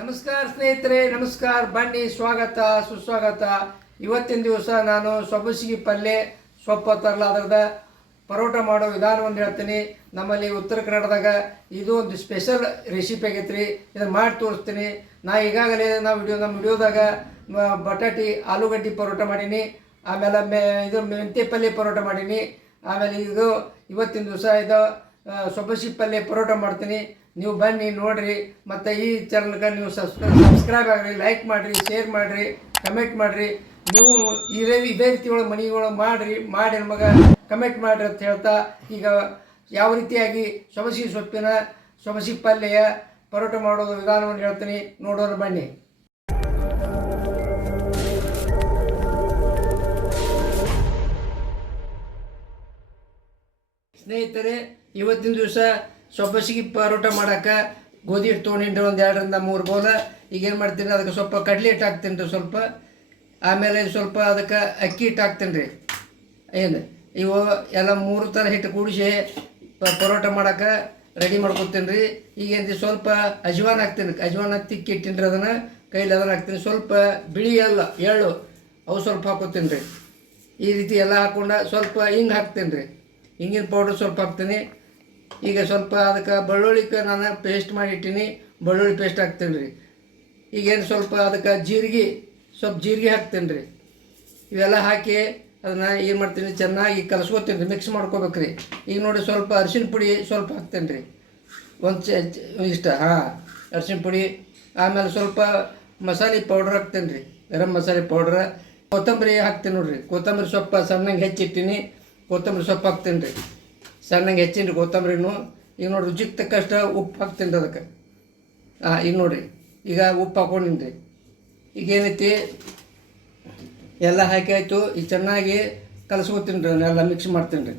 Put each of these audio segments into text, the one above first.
ನಮಸ್ಕಾರ ಸ್ನೇಹಿತರೆ, ನಮಸ್ಕಾರ. ಬನ್ನಿ, ಸ್ವಾಗತ, ಸುಸ್ವಾಗತ. ಇವತ್ತಿನ ದಿವಸ ನಾನು ಸೊಬಸಿಗೆ ಪಲ್ಯ ಸೊಪ್ಪು ತರಲ ಅದರದ ಪರೋಟ ಮಾಡೋ ವಿಧಾನವನ್ನು ಹೇಳ್ತೀನಿ. ನಮ್ಮಲ್ಲಿ ಉತ್ತರ ಕನ್ನಡದಾಗ ಇದು ಒಂದು ಸ್ಪೆಷಲ್ ರೆಸಿಪಿ ಆಗೈತ್ರಿ. ಇದನ್ನು ಮಾಡಿ ತೋರಿಸ್ತೀನಿ. ನಾ ಈಗಾಗಲೇ ನಾವು ವಿಡಿಯೋ, ನಮ್ಮ ವಿಡಿಯೋದಾಗ ಬಟಾಟಿ, ಆಲೂಗಡ್ಡೆ ಪರೋಟ ಮಾಡೀನಿ. ಆಮೇಲೆ ಮೆ, ಇದು ಮೆಂತೆ ಪಲ್ಯ ಪರೋಟ ಮಾಡೀನಿ. ಆಮೇಲೆ ಇದು ಇವತ್ತಿನ ದಿವಸ ಇದು ಸೊಬಸಿ ಪಲ್ಯ ಪರೋಟ ಮಾಡ್ತೀನಿ. ನೀವು ಬನ್ನಿ, ನೋಡ್ರಿ. ಮತ್ತು ಈ ಚಾನಲ್ಗೆ ನೀವು ಸಬ್ಸ್ಕ್ರೈ ಸಬ್ಸ್ಕ್ರೈಬ್ ಆಗಿರಿ ಲೈಕ್ ಮಾಡಿರಿ ಶೇರ್ ಮಾಡಿರಿ ಕಮೆಂಟ್ ಮಾಡಿರಿ. ನೀವು ಇದೇ ಇದೇ ರೀತಿ ಒಳಗೆ ಮನೆಯೊಳಗೆ ಮಾಡಿರಿ, ಮಾಡಿ ನಮಗೆ ಕಮೆಂಟ್ ಮಾಡಿರಿ ಅಂತ ಹೇಳ್ತಾ, ಈಗ ಯಾವ ರೀತಿಯಾಗಿ ಸೊಬಸಿ ಸೊಪ್ಪಿನ ಸೊಬಸಿ ಪಲ್ಯ ಪರೋಟ ಮಾಡೋದು ವಿಧಾನವನ್ನು ಹೇಳ್ತೀನಿ. ನೋಡೋರು ಬನ್ನಿ. ಸ್ನೇಹಿತರೆ, ಇವತ್ತಿನ ದಿವಸ ಸೊಬ್ಬಸಿಗೆ ಪರೋಟ ಮಾಡಕ್ಕೆ ಗೋಧಿ ಹಿಟ್ಟು ತೊಗೊಂಡಿನ್ರಿ ಒಂದು ಎರಡರಿಂದ ಮೂರು ಬೋಲ. ಈಗ ಏನು ಮಾಡ್ತೀನಿ ಅದಕ್ಕೆ ಸ್ವಲ್ಪ ಕಡಲೆ ಹಿಟ್ಟು ಹಾಕ್ತೀನಿ ರೀ ಸ್ವಲ್ಪ. ಆಮೇಲೆ ಸ್ವಲ್ಪ ಅದಕ್ಕೆ ಅಕ್ಕಿ ಹಿಟ್ಟು ಹಾಕ್ತೀನಿ ರೀ ಏನು, ಇವು ಎಲ್ಲ ಮೂರು ಥರ ಹಿಟ್ಟು ಕೂಡಿಸಿ ಪರೋಟ ಮಾಡಕ್ಕೆ ರೆಡಿ ಮಾಡ್ಕೊತೀನಿ ರೀ ಈಗ ಏನು ಸ್ವಲ್ಪ ಅಜ್ವಾನ್ ಹಾಕ್ತೀನಿ ಅಜ್ವಾನ ತಿಕ್ಕಿ ಇಟ್ಟಿನಿ ಅದನ್ನು. ಕೈಲಿ ಅದನ್ನು ಹಾಕ್ತೀನಿ ಸ್ವಲ್ಪ ಬಿಳಿ ಎಲ್ಲ, ಎಳ್ಳು, ಅವು ಸ್ವಲ್ಪ ಹಾಕೋತೀನಿ ರೀ ಈ ರೀತಿ ಎಲ್ಲ ಹಾಕೊಂಡು ಸ್ವಲ್ಪ ಹಿಂಗೆ ಹಾಕ್ತೀನಿ ರೀ ಹಿಂಗಿನ ಪೌಡ್ರ್ ಸ್ವಲ್ಪ ಹಾಕ್ತೀನಿ. ಈಗ ಸ್ವಲ್ಪ ಅದಕ್ಕೆ ಬೆಳ್ಳುಳ್ಳಿಗೆ ನಾನು ಪೇಸ್ಟ್ ಮಾಡಿ ಇಟ್ಟೀನಿ ಬೆಳ್ಳುಳ್ಳಿ ಪೇಸ್ಟ್ ಹಾಕ್ತೇನೆ ರೀ ಈಗೇನು ಸ್ವಲ್ಪ ಅದಕ್ಕೆ ಜೀರಿಗೆ, ಸ್ವಲ್ಪ ಜೀರಿಗೆ ಹಾಕ್ತೇನೆ ರೀ ಇವೆಲ್ಲ ಹಾಕಿ ಅದನ್ನು ಏನು ಮಾಡ್ತೀನಿ, ಚೆನ್ನಾಗಿ ಕಲಸ್ಕೊತೀನಿ ರೀ ಮಿಕ್ಸ್ ಮಾಡ್ಕೋಬೇಕು ರೀ ಈಗ ನೋಡಿ ಸ್ವಲ್ಪ ಅರಿಶಿನ ಪುಡಿ ಸ್ವಲ್ಪ ಹಾಕ್ತೇನೆ ರೀ ಒಂದು ಚ- ಇಷ್ಟ, ಹಾಂ, ಅರಿಶಿನ ಪುಡಿ. ಆಮೇಲೆ ಸ್ವಲ್ಪ ಮಸಾಲೆ ಪೌಡ್ರ್ ಹಾಕ್ತೇನೆ ರೀ ಗರಂ ಮಸಾಲೆ ಪೌಡ್ರ್ ಕೊತ್ತಂಬರಿ ಹಾಕ್ತೀನಿ ನೋಡಿರಿ. ಕೊತ್ತಂಬರಿ ಸೊಪ್ಪು ಸಣ್ಣಗೆ ಹೆಚ್ಚಿಟ್ಟೀನಿ, ಕೊತ್ತಂಬರಿ ಸೊಪ್ಪು ಹಾಕ್ತೇನೆ ರೀ ಸಣ್ಣಗೆ ಹೆಚ್ಚಿನ ರೀ ಕೊತ್ತಂಬರಿನೂ ಈಗ ನೋಡಿ ರುಚಿಗೆ ತಕ್ಕಷ್ಟು ಉಪ್ಪು ಹಾಕ್ತೀನಿ ಅದಕ್ಕೆ. ಹಾಂ ಈಗ ನೋಡಿರಿ. ಈಗ ಉಪ್ಪು ಹಾಕೊಂಡಿನಿ ರೀ ಈಗ ಏನೈತಿ? ಎಲ್ಲ ಹಾಕಿ ಆಯಿತು. ಈಗ ಚೆನ್ನಾಗಿ ಕಲಸ್ಕೊತೀನಿ ರೀ ಎಲ್ಲ ಮಿಕ್ಸ್ ಮಾಡ್ತೀನಿ ರೀ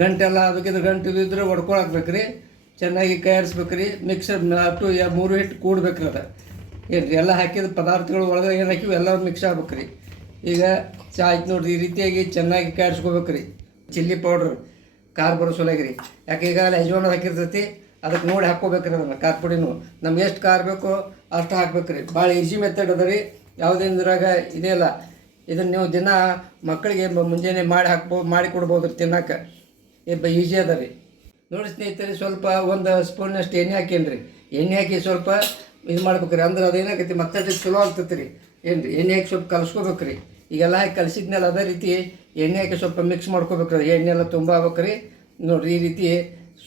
ಗಂಟೆಲ್ಲ ಅದಕ್ಕಿದ್ರೆ ಗಂಟೆ ಇದ್ರೆ ಹೊಡ್ಕೊಳಕ್ಬೇಕು ರೀ ಚೆನ್ನಾಗಿ ಕೈಯಾಡಿಸ್ಬೇಕು ರೀ ಮಿಕ್ಸರ್ ಅಟ್ಟು ಮೂರು ಹಿಟ್ಟು ಕೂಡ್ಬೇಕು ಅದ. ಏನು ಎಲ್ಲ ಹಾಕಿದ ಪದಾರ್ಥಗಳು ಒಳಗೆ ಏನು ಹಾಕಿವಿ ಎಲ್ಲ ಮಿಕ್ಸ್ ಆಗ್ಬೇಕು ಈಗ ಚಾ ಆಯ್ತು ನೋಡಿರಿ, ಈ ರೀತಿಯಾಗಿ ಚೆನ್ನಾಗಿ ಕೈಯಾಡಿಸ್ಕೋಬೇಕು ಚಿಲ್ಲಿ ಪೌಡ್ರ್. ಖಾರ ಬರೋ ಸಲುವಾಗಿ ರೀ. ಯಾಕೆ ಈಗಾಗಲೇ ಯಜಮಾನ ಹಾಕಿರ್ತೈತಿ, ಅದಕ್ಕೆ ನೋಡಿ ಹಾಕ್ಕೋಬೇಕು ರೀ ಅದನ್ನು ಖಾರ ಪುಡಿನೂ ನಮ್ಗೆ ಎಷ್ಟು ಖಾರ ಬೇಕೋ ಅಷ್ಟು ಹಾಕ್ಬೇಕು ರೀ ಭಾಳ ಈಜಿ ಮೆಥಡ್ ಅದ ರೀ. ಯಾವುದೇಂದ್ರಾಗ ಇದೇ ಇಲ್ಲ ಇದನ್ನು ನೀವು ದಿನ ಮಕ್ಕಳಿಗೆ ಮುಂಜಾನೆ ಮಾಡಿ ಹಾಕ್ಬೋ, ಮಾಡಿ ಕೊಡ್ಬೋದು ರೀ ತಿನ್ನಕ್ಕೆ ಇಬ್ಬ ಈಸಿ ಅದ ರೀ. ನೋಡಿ ಸ್ನೇಹಿತರೆ, ಸ್ವಲ್ಪ ಒಂದು ಸ್ಪೂನಷ್ಟು ಎಣ್ಣೆ ಹಾಕೇನಿ ರೀ. ಎಣ್ಣೆ ಹಾಕಿ ಸ್ವಲ್ಪ ಇದು ಮಾಡ್ಬೇಕ್ರಿ. ಅಂದ್ರೆ ಅದೇನಾಗೈತಿ ಮತ್ತೆ ಚಲೋ ಆಗ್ತೈತೆ ರೀ. ಏನು ರೀ ಎಣ್ಣೆ ಹಾಕಿ ಸ್ವಲ್ಪ ಕಲಿಸ್ಕೋಬೇಕು ರೀ ಈಗೆಲ್ಲ ಹಾಕಿ ಕಲಿಸಿದ್ಮೇಲೆ ಅದೇ ರೀತಿ ಎಣ್ಣೆ ಹಾಕಿ ಸ್ವಲ್ಪ ಮಿಕ್ಸ್ ಮಾಡ್ಕೋಬೇಕು ರೀ ಎಣ್ಣೆ ಎಲ್ಲ ತುಂಬ ಆಗ್ಬೇಕ್ರಿ. ನೋಡಿರಿ, ಈ ರೀತಿ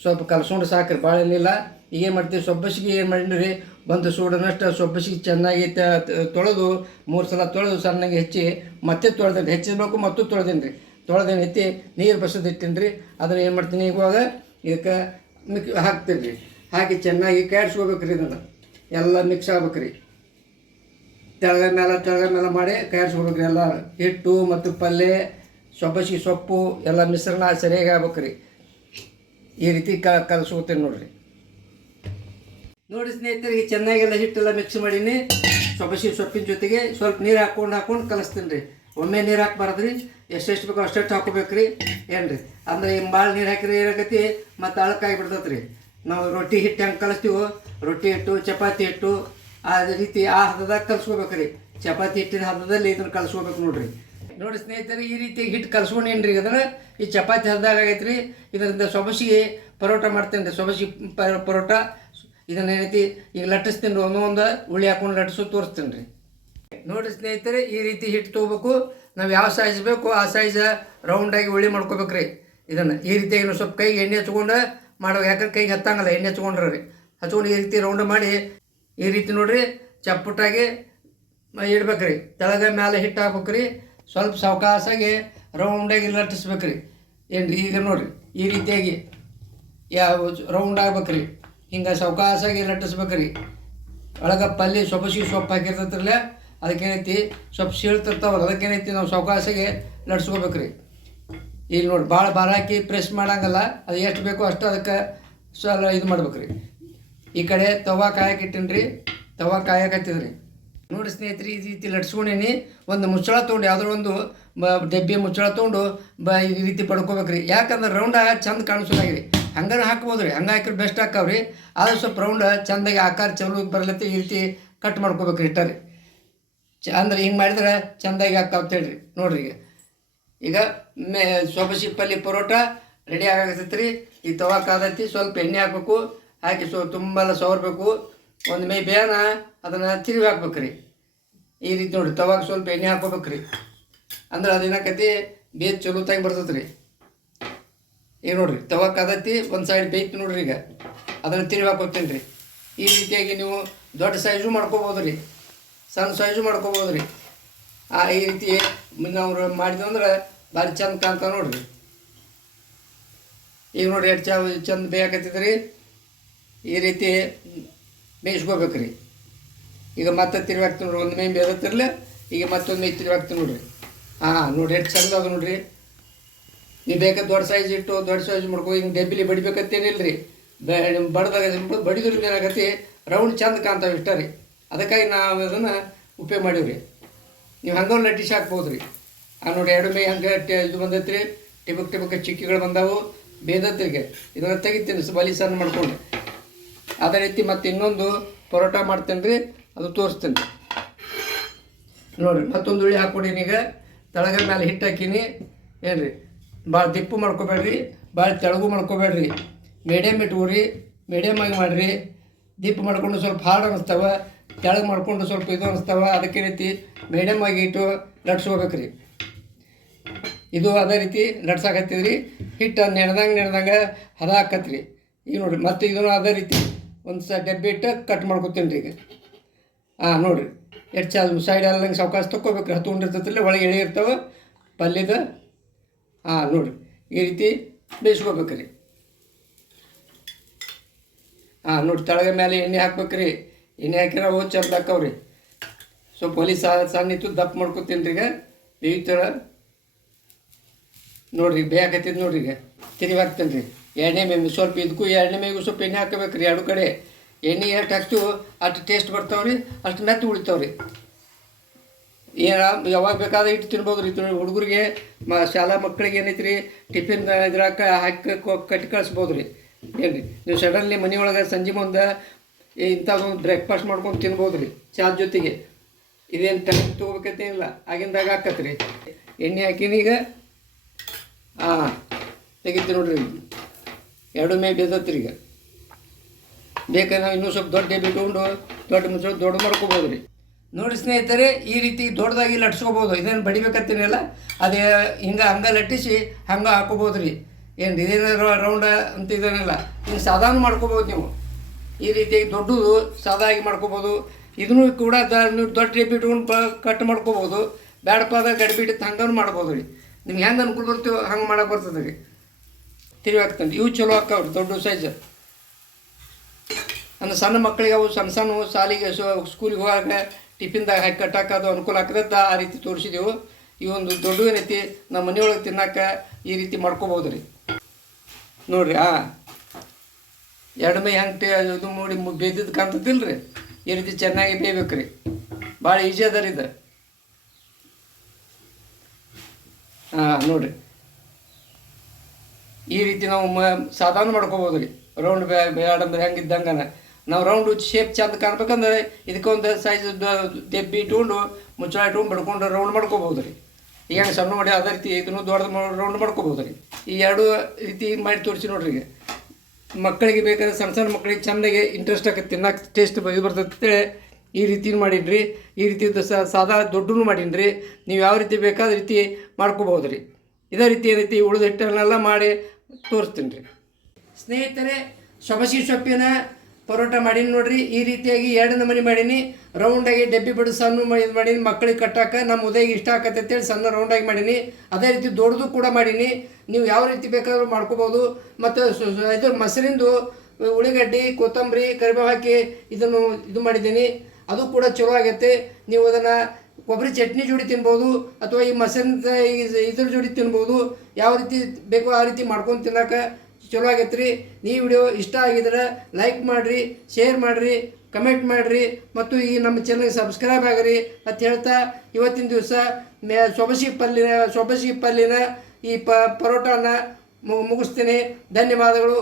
ಸ್ವಲ್ಪ ಕಲ್ಸ್ಕೊಂಡು ಸಾಕ್ರಿ ಭಾಳ ಏನಿಲ್ಲ ಈಗ ಏನು ಮಾಡ್ತೀವಿ ಸೊಬ್ಬಸಿಗೆ ಏನು ಮಾಡೀನಿ ರೀ ಒಂದು ಸೂಡನಷ್ಟು ಸೊಬ್ಬಸಿಗೆ ಚೆನ್ನಾಗಿ ತೊಳೆದು, ಮೂರು ಸಲ ತೊಳೆದು ಸಣ್ಣಗೆ ಹೆಚ್ಚಿ, ಮತ್ತೆ ತೊಳೆದೇನೆ ಹೆಚ್ಚಿಸ್ಬೇಕು, ಮತ್ತು ತೊಳೆದೇನೆ ರೀ ತೊಳೆದೇನು ಎತ್ತಿ ನೀರು ಬಸದು ಇಟ್ಟೀನಿ ರೀ ಅದನ್ನು ಏನು ಮಾಡ್ತೀನಿ ಈಗ ಇದಕ್ಕೆ ಮಿಕ್ ಹಾಕ್ತೀನಿ ರೀ ಹಾಕಿ ಚೆನ್ನಾಗಿ ಕಾಯಿಸ್ಕೋಬೇಕ್ರಿ ಇದನ್ನು. ಎಲ್ಲ ಮಿಕ್ಸ್ ಆಗ್ಬೇಕು ರೀ ತೆಳಗ ಮೇಲೆ ತೆಳಗ ಮೇಲೆ ಮಾಡಿ ಕಾಯಿಸ್ಕೋಬೇಕು ರೀ ಎಲ್ಲ ಹಿಟ್ಟು ಮತ್ತು ಪಲ್ಯ ಸೊಬ್ಬಸಿಗೆ ಸೊಪ್ಪು ಎಲ್ಲ ಮಿಶ್ರಣ ಸರಿಯಾಗಿ ಆಗ್ಬೇಕು ರೀ ಈ ರೀತಿ ಕ, ಕಲಸ್ಕೋತೀನಿ ನೋಡ್ರಿ. ನೋಡಿ ಸ್ನೇಹಿತರಿಗೆ ಚೆನ್ನಾಗೆಲ್ಲ ಹಿಟ್ಟೆಲ್ಲ ಮಿಕ್ಸ್ ಮಾಡೀನಿ. ಸೊಬಸಿ ಸೊಪ್ಪಿನ ಜೊತೆಗೆ ಸ್ವಲ್ಪ ನೀರು ಹಾಕ್ಕೊಂಡು ಹಾಕ್ಕೊಂಡು ಕಲಿಸ್ತೀನಿ ರೀ ಒಮ್ಮೆ ನೀರು ಹಾಕ್ಬಾರ್ದು ರೀ ಎಷ್ಟೆಷ್ಟು ಬೇಕೋ ಅಷ್ಟೆಷ್ಟು ಹಾಕೋಬೇಕು ರೀ ಏನು ರೀ ಅಂದ್ರೆ ಹಿಂಗೆ ಭಾಳ ನೀರು ಹಾಕಿದ್ರೆ ಏನಾಗೈತಿ ಮತ್ತು ಅಳಕಾಗಿ ಬಿಡ್ತೈತೆ ರೀ ನಾವು ರೊಟ್ಟಿ ಹಿಟ್ಟು ಹೆಂಗೆ ಕಲಿಸ್ತೀವೋ, ರೊಟ್ಟಿ ಹಿಟ್ಟು, ಚಪಾತಿ ಹಿಟ್ಟು ಆ ರೀತಿ ಆ ಹದದಾಗ ಕಲಿಸ್ಕೋಬೇಕು ರೀ ಚಪಾತಿ ಹಿಟ್ಟಿನ ಹದದಲ್ಲಿ ಇದನ್ನು ಕಲಿಸ್ಕೋಬೇಕು ನೋಡ್ರಿ. ನೋಡಿ ಸ್ನೇಹಿತರೆ, ಈ ರೀತಿ ಹಿಟ್ಟು ಕಲಸ್ಕೊಂಡೇನ್ರಿ ಅದನ್ನು? ಈ ಚಪಾತಿ ಹರಿದಾಗ ಆಗೈತೆ ರೀ ಇದರಿಂದ ಸೊಬಸಿಗೆ ಪರೋಟ ಮಾಡ್ತೇನೆ ರೀ. ಸೊಬಸಿ ಪರೋಟ. ಇದನ್ನ ಏನೈತಿ ಈಗ ಲಟ್ಟಿಸ್ತೀನಿ ರೀ. ಒಂದೊಂದು ಉಳಿ ಹಾಕೊಂಡು ಲಟ್ಟಿಸು ತೋರಿಸ್ತೀನಿ ರೀ. ನೋಡಿ ಸ್ನೇಹಿತರೆ, ಈ ರೀತಿ ಹಿಟ್ಟು ತೊಗೋಬೇಕು. ನಾವು ಯಾವ ಸೈಜ್ ಬೇಕು ಆ ಸೈಜ್ ರೌಂಡಾಗಿ ಉಳಿ ಮಾಡ್ಕೋಬೇಕು ರೀ ಇದನ್ನು ಈ ರೀತಿಯಾಗಿ ಸ್ವಲ್ಪ ಕೈಗೆ ಎಣ್ಣೆ ಹಚ್ಕೊಂಡು ಮಾಡೋ ಯಾಕಂದ್ರೆ ಕೈಗೆ ಹತ್ತಂಗಲ್ಲ, ಎಣ್ಣೆ ಹಚ್ಕೊಂಡ್ರೆ ರೀ. ಹಚ್ಕೊಂಡು ಈ ರೀತಿ ರೌಂಡ್ ಮಾಡಿ ಈ ರೀತಿ ನೋಡಿರಿ ಚಪ್ಪುಟ್ಟಾಗಿ ಇಡ್ಬೇಕು ರೀ ತೆಳಗ ಮೇಲೆ ಹಿಟ್ಟು ಹಾಕ್ಬೇಕು ರೀ ಸ್ವಲ್ಪ ಸಾವಕಾಸಾಗಿ ರೌಂಡಾಗಿ ಲಟ್ಟಿಸ್ಬೇಕು ರೀ ಏನು ರೀ ಈಗ ನೋಡಿರಿ, ಈ ರೀತಿಯಾಗಿ ಯಾವ ರೌಂಡ್ ಆಗ್ಬೇಕು ರೀ ಹಿಂಗೆ ಸಾವಕಾಸಾಗಿ ಲಟ್ಟಿಸ್ಬೇಕು ರೀ ಒಳಗೆ ಪಲ್ಲಿ ಸೊಬಸಿ ಸೊಪ್ಪು ಹಾಕಿರ್ತೈತ್ರಲ್ಲ, ಅದಕ್ಕೇನೈತಿ ಸ್ವಲ್ಪ ಸೀಳ್ತಿರ್ತಾವಲ್ಲ, ಅದಕ್ಕೇನೈತಿ ನಾವು ಸಾವಕಾಸಾಗಿ ಲಟ್ಸ್ಕೋಬೇಕು ರೀ ಇಲ್ಲಿ ನೋಡಿ ಭಾಳ ಭಾರ ಹಾಕಿ ಪ್ರೆಸ್ ಮಾಡಂಗಲ್ಲ, ಅದು ಎಷ್ಟು ಬೇಕೋ ಅಷ್ಟು ಅದಕ್ಕೆ ಸ್ವಲ್ಪ ಇದು ಮಾಡ್ಬೇಕು ರೀ ಈ ಕಡೆ ತವಾ ಕಾಯಕ್ಕೆ ಇಟ್ಟಿನಿ ರೀ ತವಾ ಕಾಯಕತ್ತಿದ್ರಿ ನೋಡಿ ಸ್ನೇಹಿತರೆ, ಈ ರೀತಿ ಲಟ್ಸ್ಕೊಂಡೀನಿ. ಒಂದು ಮುಚ್ಚಳ ತೊಗೊಂಡು, ಯಾವುದೋ ಒಂದು ಬ, ಡಬ್ಬಿ ಮುಚ್ಚಳ ತೊಗೊಂಡು ಬ, ಈ ರೀತಿ ಪಡ್ಕೋಬೇಕ್ರಿ. ಯಾಕಂದ್ರೆ ರೌಂಡ ಚಂದ ಕಾಣಿಸೋದಾಗಿರಿ ಹಂಗಾರೆ ಹಾಕ್ಬೋದು ರೀ. ಹಂಗೆ ಹಾಕಿದ್ರೆ ಬೆಸ್ಟ್ ಹಾಕಾವ್ರಿ ಆದ್ರೆ ಸ್ವಲ್ಪ ರೌಂಡ್ ಚಂದಾಗಿ ಆಕಾರ ಚಲೋ ಬರ್ಲತ್ತೆ, ಈ ರೀತಿ ಕಟ್ ಮಾಡ್ಕೋಬೇಕು ರೀ. ಇಟ್ಟರಿ ಚ, ಅಂದ್ರೆ ಹಿಂಗೆ ಮಾಡಿದ್ರೆ ಚಂದಾಗಿ ಹಾಕಾವ್ತೇಳಿ ರೀ ನೋಡ್ರಿ ಈಗ. ಈಗ ಮೇ ಸೊಬಸಿ ಪಲ್ಲಿ ಪರೋಟ ರೆಡಿ ಆಗತ್ತೈತಿ ರೀ ಈ ತವಾಕ್ ಸ್ವಲ್ಪ ಎಣ್ಣೆ ಹಾಕಬೇಕು. ಹಾಕಿ ಸೊ, ತುಂಬೆಲ್ಲ ಸವರ್ಬೇಕು. ಒಂದು ಮೇ ಬೇನ ಅದನ್ನು ತಿರುವಿ ಹಾಕ್ಬೇಕು ರೀ ಈ ರೀತಿ ನೋಡ್ರಿ ತವಾಗ ಸ್ವಲ್ಪ ಎಣ್ಣೆ ಹಾಕೋಬೇಕು ರೀ ಅಂದ್ರೆ ಅದೇನಾಕತಿ ಬೇದ್ ಚಲೋತಾಗಿ ಬರ್ತೈತೆ ರೀ ಈಗ ನೋಡಿರಿ ತವಾಕ ಅದತ್ತಿ ಒಂದು ಸೈಡ್ ಬೇಯ್ತು ನೋಡ್ರಿ ಈಗ. ಅದನ್ನು ತಿರುವಿ ಹಾಕೋತೀನಿ ರೀ ಈ ರೀತಿಯಾಗಿ ನೀವು ದೊಡ್ಡ ಸೈಜು ಮಾಡ್ಕೋಬೋದು ರೀ ಸಣ್ಣ ಸೈಜು ಮಾಡ್ಕೋಬೋದು ರೀ ಆ, ಈ ರೀತಿ ನಾವು ಮಾಡಿದ್ವಂದ್ರೆ ಭಾರಿ ಚಂದ ಕಾಂತ ನೋಡ್ರಿ. ಈಗ ನೋಡಿರಿ ಚ, ಚಂದ ಬೇಯಾಕತ್ತಿದ್ರಿ ಈ ರೀತಿ ಬೇಯಿಸ್ಕೋಬೇಕು ರೀ ಈಗ ಮತ್ತೆ ತಿರುವಿ ಹಾಕ್ತೀನಿ ನೋಡ್ರಿ ಒಂದು ಮೇ ಬೇದತ್ತಿರಲ್ಲ ಈಗ ಮತ್ತೊಂದು ಮೇ ತಿರುವಿ ಹಾಕ್ತೀನಿ ನೋಡ್ರಿ ಹಾಂ, ನೋಡ್ರಿ ಎಷ್ಟು ಚಂದ ಅದು ನೋಡ್ರಿ. ನೀವು ಬೇಕಾದ ದೊಡ್ಡ ಸೈಜ್ ಇಟ್ಟು, ದೊಡ್ಡ ಸೈಜ್ ಮಾಡ್ಕೊ, ಹಿಂಗೆ ಡಬ್ಬಿಲಿ ಬಡಿಬೇಕಂತೇನಿಲ್ಲ ರೀ ಬಡ್ದಾಗ ಬಡಿದ್ರಿಂದ ಏನಾಗತ್ತೆ, ರೌಂಡ್ ಚಂದ ಕಾಣ್ತಾವೆ ಇಷ್ಟ ರೀ. ಅದಕ್ಕಾಗಿ ನಾವು ಅದನ್ನು ಉಪಯೋಗ ಮಾಡೀವಿ ರೀ ನೀವು ಹಂಗೆ ಲಟ್ಟಿಸಿ ಹಾಕ್ಬೋದು ರೀ ಆ ನೋಡಿ ಎರಡು ಮೇ ಹಂಗೆ ಇದು ಬಂದೈತೆ ರೀ ಟಿಬಕ್ ಟಿಬಕ್ ಚಿಕ್ಕಿಗಳು ಬಂದಾವು. ಬೇದತ್ರಿಗೆ. ಇದನ್ನು ತೆಗಿತೀನಿ ಬಲಿ ಸಣ್ಣ ಮಾಡ್ಕೊಂಡು. ಅದೇ ರೀತಿ ಮತ್ತೆ ಇನ್ನೊಂದು ಪರೋಟ ಮಾಡ್ತೇನೆ ರೀ, ಅದು ತೋರಿಸ್ತೇನೆ ನೋಡಿರಿ, ಮತ್ತೊಂದು ಉಳಿ ಹಾಕ್ಕೊಡೀನಿ ಈಗ. ತಳಗ ಮೇಲೆ ಹಿಟ್ಟು ಹಾಕೀನಿ. ಏನ್ರಿ ಭಾಳ ದಿಪ್ಪು ಮಾಡ್ಕೋಬೇಡ್ರಿ, ಭಾಳ ತೆಳಗು ಮಾಡ್ಕೋಬೇಡ್ರಿ. ಮೀಡಿಯಮ್ ಇಟ್ಕೊಡ್ರಿ ಮೀಡಿಯಮ್ ಆಗಿ ಮಾಡಿರಿ. ದಿಪ್ಪು ಮಾಡ್ಕೊಂಡು ಸ್ವಲ್ಪ ಹಾರ್ಡ್ ಅನಿಸ್ತಾವ, ತೆಳಗೆ ಮಾಡ್ಕೊಂಡು ಸ್ವಲ್ಪ ಇದು ಅನಿಸ್ತಾವ, ಅದಕ್ಕೆ ರೀತಿ ಮೀಡಿಯಮ್ ಆಗಿ ಇಟ್ಟು ಲಟ್ಸ್ಕೋಬೇಕು ರೀ ಇದು ಅದೇ ರೀತಿ ಲಟ್ಸಾಕತ್ತಿದ್ರಿ ಹಿಟ್ಟು ನೆನೆದಂಗೆ ನೆನೆದಂಗೆ ಹದ ಹಾಕತ್ರಿ. ಈಗ ನೋಡಿರಿ, ಮತ್ತು ಇದನ್ನು ಅದೇ ರೀತಿ ಒಂದು ಸ ಡಬ್ಬಿ ಇಟ್ಟು ಕಟ್ ಮಾಡ್ಕೊತೀನಿ ರೀ ಈಗ. ಹಾಂ ನೋಡಿರಿ. ಎಷ್ಟು ಸೈಡ್ ಎಲ್ಲ ನಂಗೆ ಸಾವಕಾಶ ತೊಗೋಬೇಕು ಹತ್ಕೊಂಡಿರ್ತೈತಿಲ್ಲ ಒಳಗೆ ಎಳೆ ಇರ್ತಾವೆ ಪಲ್ಯದ ಹಾಂ ನೋಡಿರಿ. ಈ ರೀತಿ ಬೇಯಿಸ್ಕೋಬೇಕು ರೀ ಹಾಂ ನೋಡಿ ತಳಗ ಮೇಲೆ ಎಣ್ಣೆ ಹಾಕ್ಬೇಕು ರೀ ಎಣ್ಣೆ ಹಾಕಿರೋ ಅವು ಚಂದ ಹಾಕವ್ರಿ ಸ್ವಲ್ಪ ಹೊಲಿ ಸಣ್ಣ ಇತ್ತು, ದಪ್ಪ ಮಾಡ್ಕೊತೀನಿ ರೀ ಈಗ. ಬೇಯ್ತಾರ ನೋಡ್ರಿ ಬೇಯಾಕತ್ತಿದ್ ನೋಡ್ರಿ ಈಗ. ತಿರುಗಿ ಹಾಕ್ತೇನೆ ರೀ ಎಣ್ಣೆ ಮೇವು ಸ್ವಲ್ಪ ಇದಕ್ಕೂ ಎಣ್ಣೆ ಮೇಗೂ ಸ್ವಲ್ಪ ಎಣ್ಣೆ ಹಾಕಬೇಕು ರೀ ಎರಡು ಕಡೆ. ಎಣ್ಣೆ ಎಷ್ಟು ಹಾಕ್ತೀವೋ, ಅಷ್ಟು ಟೇಸ್ಟ್ ಬರ್ತಾವೆ ರೀ ಅಷ್ಟು ಮೆತ್ತ ಉಳಿತಾವೆ ರೀ ಏನ ಯಾವಾಗ ಬೇಕಾದ್ರೆ ಇಟ್ಟು ತಿನ್ಬೋದು ರೀ ಹುಡುಗರಿಗೆ, ಮ, ಶಾಲಾ ಮಕ್ಕಳಿಗೆ ಏನೈತಿ ರೀ ಟಿಫಿನ್ ಇದ್ರಾಕ ಹಾಕಿ ಕಟ್ಟಿ ಕಳಿಸ್ಬೋದು ರೀ ಏನು ರೀ ನೀವು ಸಡನ್ಲಿ ಮನೆಯೊಳಗೆ ಸಂಜೆ ಮುಂದೆ ಇಂಥದ್ದೊಂದು ಬ್ರೇಕ್ಫಾಸ್ಟ್ ಮಾಡ್ಕೊಂಡು ತಿನ್ಬೋದು ರೀ ಚಾದ ಜೊತೆಗೆ. ಇದೇನು ಟೈಮ್ ತೊಗೋಬೇಕಂತೇನಿಲ್ಲ, ಆಗಿಂದಾಗ ಹಾಕತ್ತೆ ರೀ ಎಣ್ಣೆ ಹಾಕಿನೀಗ ಹಾಂ ತೆಗಿತೀವಿ ನೋಡಿರಿ ಎರಡು ಮೇ ಬೇದತ್ರಿ ಈಗ. ಬೇಕಾದ್ರೆ ನಾವು ಇನ್ನೂ ಸ್ವಲ್ಪ ದೊಡ್ಡ ಬಿಟ್ಕೊಂಡು ದೊಡ್ಡ ಮುಚ್ಚ ದೊಡ್ಡ ಮಾಡ್ಕೋಬೋದು ರೀ. ನೋಡಿ ಸ್ನೇಹಿತರೆ, ಈ ರೀತಿ ದೊಡ್ಡದಾಗಿ ಲಟ್ಸ್ಕೋಬೋದು. ಇದೇನು ಬಡಿಬೇಕಂತೇನಿಲ್ಲ, ಅದೇ ಹಿಂಗೆ ಹಂಗೆ ಲಟ್ಟಿಸಿ ಹಂಗೆ ಹಾಕೋಬೋದು ರೀ. ಏನು ಇದೇನಾದ್ರು ರೌಂಡ ಅಂತ ಇದನ್ನೆಲ್ಲ ನೀವು ಸಾಧಾರಣ ಮಾಡ್ಕೋಬೋದು ನೀವು. ಈ ರೀತಿಯಾಗಿ ದೊಡ್ಡದು ಸಾದಾಗಿ ಮಾಡ್ಕೋಬೋದು. ಇದನ್ನು ಕೂಡ ದೊಡ್ಡ ಡಬ್ಬಿ ಇಟ್ಕೊಂಡು ಕಟ್ ಮಾಡ್ಕೋಬೋದು. ಬ್ಯಾಡಪ್ಪ ಗಡ್ಬಿಟ್ಟು ಹಂಗನೂ ಹಂಗೂ ಮಾಡ್ಬೋದು ರೀ. ನಿಮ್ಗೆ ಹೆಂಗೆ ಅನುಕೂಲ ಬರ್ತೀವೋ ಹಂಗೆ ಮಾಡಕ್ಕೆ ಬರ್ತದೆ ರೀ. ತಿರುಗಿ ಹಾಕ್ತಾನೆ ಇವು ಚಲೋ ಹಾಕವ್ರು ದೊಡ್ಡ ಸೈಜ್ ಅಂದ್ರೆ ಸಣ್ಣ ಮಕ್ಕಳಿಗೆ ಅವು ಸಣ್ಣ ಸಣ್ಣ ಶಾಲಿಗೆ ಸ್ಕೂಲಿಗೆ ಹೋಗಾಗ ಟಿಫಿನ್ದಾಗ ಹಾಕಿ ಕಟ್ಟಾಕೋದು ಅನುಕೂಲ ಆಗ್ತದ ಆ ರೀತಿ ತೋರಿಸಿದೆವು. ಈ ಒಂದು ದೊಡ್ಡ ಏನೈತಿ ನಮ್ಮ ಮನೆಯೊಳಗೆ ತಿನ್ನಾಕ ಈ ರೀತಿ ಮಾಡ್ಕೋಬೋದು ರೀ. ನೋಡ್ರಿ, ಆ. ಎರಡು ಮೈ ಹೆಂಗೆ ಇದು ನೋಡಿ ಬೇದಿದ್ದು ಕಾಣ್ತದಿಲ್ಲ ರೀ. ಈ ರೀತಿ ಚೆನ್ನಾಗಿ ಬೇಯ್ಬೇಕು ರೀ. ಭಾಳ ಈಜಿ ಅದ ರೀ ಇದು. ಹಾಂ ನೋಡ್ರಿ. ಈ ರೀತಿ ನಾವು ಮ, ಸಾಧಾರಣ ಮಾಡ್ಕೋಬೋದು ರೀ. ರೌಂಡ್ ಬೇಡಂದ್ರೆ ಹೆಂಗೆ ಇದ್ದಂಗನ ನಾವು ರೌಂಡ್ ಶೇಪ್ ಚಂದ ಕಾಣ್ಬೇಕಂದ್ರೆ ಇದಕ್ಕೊಂದು ಸೈಜ್ ದೆಬ್ಬಿ ಇಟ್ಕೊಂಡು, ಮುಚ್ಚಳ ಇಟ್ಕೊಂಡು ಬಡ್ಕೊಂಡು ರೌಂಡ್ ಮಾಡ್ಕೋಬೋದು ರೀ. ಈಗ ಸಣ್ಣ ಮಾಡಿ ಅದೇ ರೀತಿ ಇದನ್ನು ದೊಡ್ಡದು ರೌಂಡ್ ಮಾಡ್ಕೋಬೋದು ರೀ. ಈ ಎರಡು ರೀತಿ ಮಾಡಿ ತೋರಿಸಿ ನೋಡ್ರಿ ಈಗ. ಮಕ್ಕಳಿಗೆ ಬೇಕಾದ್ರೆ ಸಣ್ಣ ಸಣ್ಣ ಮಕ್ಕಳಿಗೆ ಚೆನ್ನಾಗಿ ಇಂಟ್ರೆಸ್ಟ್ ಆಗತ್ತೆ, ತಿನ್ನಕ್ಕೆ ಟೇಸ್ಟ್ ಇದು ಬರ್ತೈತೆ ಈ ರೀತಿ ಮಾಡಿನ್ರಿ. ಈ ರೀತಿ ಸಾದಾ ದೊಡ್ಡನು ಮಾಡಿನ್ರಿ. ನೀವು ಯಾವ ರೀತಿ ಬೇಕಾದ ರೀತಿ ಮಾಡ್ಕೋಬೋದು ರೀ. ಇದೇ ರೀತಿ ಏನೈತಿ, ಉಳಿದ ಹಿಟ್ಟನ್ನೆಲ್ಲ ಮಾಡಿ ತೋರಿಸ್ತೀನಿ ರೀ. ಸ್ನೇಹಿತರೆ ಸೊಬಸಿ ಸೊಪ್ಪಿನ ಪರೋಟ ಮಾಡೀನಿ ನೋಡ್ರಿ. ಈ ರೀತಿಯಾಗಿ ಎರಡು ನಮೂನಿ ಮಾಡೀನಿ. ರೌಂಡಾಗಿ ಡಬ್ಬಿ ಬಿಡು ಸಣ್ಣ ಇದು ಮಾಡೀನಿ. ಮಕ್ಕಳಿಗೆ ಕಟ್ಟಾಕ ನಮ್ಮ ಉದಯಿಗೆ ಇಷ್ಟ ಆಕತ್ತೆ ಅಂತೇಳಿ ಸಣ್ಣ ರೌಂಡಾಗಿ ಮಾಡೀನಿ. ಅದೇ ರೀತಿ ದೊಡ್ಡದು ಕೂಡ ಮಾಡೀನಿ. ನೀವು ಯಾವ ರೀತಿ ಬೇಕಾದರೂ ಮಾಡ್ಕೋಬೋದು. ಮತ್ತು ಇದು ಮೊಸರಿಂದು ಉಳ್ಳಿಗಡ್ಡಿ, ಕೊತ್ತಂಬರಿ, ಕರಿಬೇವು ಹಾಕಿ ಇದನ್ನು ಇದು ಮಾಡಿದ್ದೀನಿ. ಅದು ಕೂಡ ಚಲೋ ಆಗೈತೆ ನೀವು ಅದನ್ನು ಕೊಬ್ಬರಿ ಚಟ್ನಿ ಜೋಡಿ ತಿನ್ಬೋದು ಅಥವಾ ಈ ಮಸನ್ ಇದ್ರ ಜೋಡಿ ತಿನ್ಬೋದು, ಯಾವ ರೀತಿ ಬೇಕೋ ಆ ರೀತಿ ಮಾಡ್ಕೊಂಡು ತಿನ್ನಕ ಚಲೋ ಆಗೈತೆ ರೀ ಈ ವಿಡಿಯೋ ಇಷ್ಟ ಆಗಿದ್ರೆ ಲೈಕ್ ಮಾಡಿರಿ, ಶೇರ್ ಮಾಡಿರಿ, ಕಮೆಂಟ್ ಮಾಡಿರಿ, ಮತ್ತು ಈ ನಮ್ಮ ಚಾನಲ್ಗೆ ಸಬ್ಸ್ಕ್ರೈಬ್ ಆಗಿರಿ ಅಂತ ಹೇಳ್ತಾ ಇವತ್ತಿನ ದಿವಸ ಮೇ ಸೊಬಸಿ ಪಲ್ಲಿನ ಸೊಬಸಿ ಪಲ್ಲಿನ ಈ ಪರೋಟಾನ ಮುಗಿಸ್ತೀನಿ ಧನ್ಯವಾದಗಳು.